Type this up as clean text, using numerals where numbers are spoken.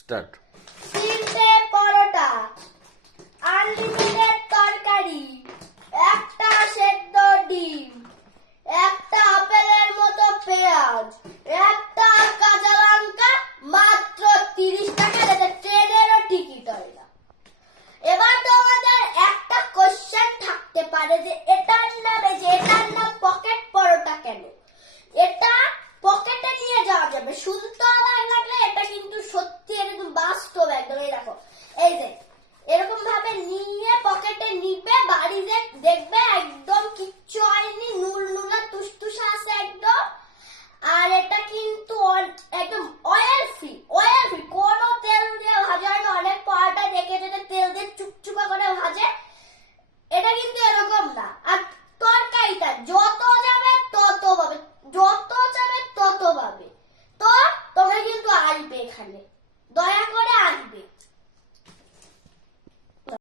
Start. তিনটে পরোটা, unlimited তরকারি, একটা সেদ্ধ ডিম, একটা আপেলের মতো পেঁয়াজ, একটা কাঁচা লঙ্কা, মাত্র 30 টাকা। যেটা ট্রেনেরও টিকিট হয় না। এবার তোমাদের একটা কোশ্চেন থাকতে পারে যে এটার নাম পকেট পরোটা কেন? এটা পকেটে নিয়ে যাওয়া যাবে, শুনতে অবাক লাগলে এটা কিন্তু সত্যি, একদম বাস্তব একদম। এই দেখো, এই যে এরকম ভাবে নিয়ে পকেটে নিবে, বাড়িতে দেখবে একদম কিচ্ছু হয়নি, নুলনুলা তুসতুসা আছে একদম। আর এটা কিন্তু একদম অয়েল ফ্রি, কোনো তেল দিয়ে ভাজা হয় না। অনেক পরোটা দেখে যেটা তেল দিয়ে চুপচুপা করে ভাজে, এটা কিন্তু এরকম না। আর তরকারিটা যত যাবে তত পাবে, তো তোমরা কিন্তু আসবে এখানে, দয়া করে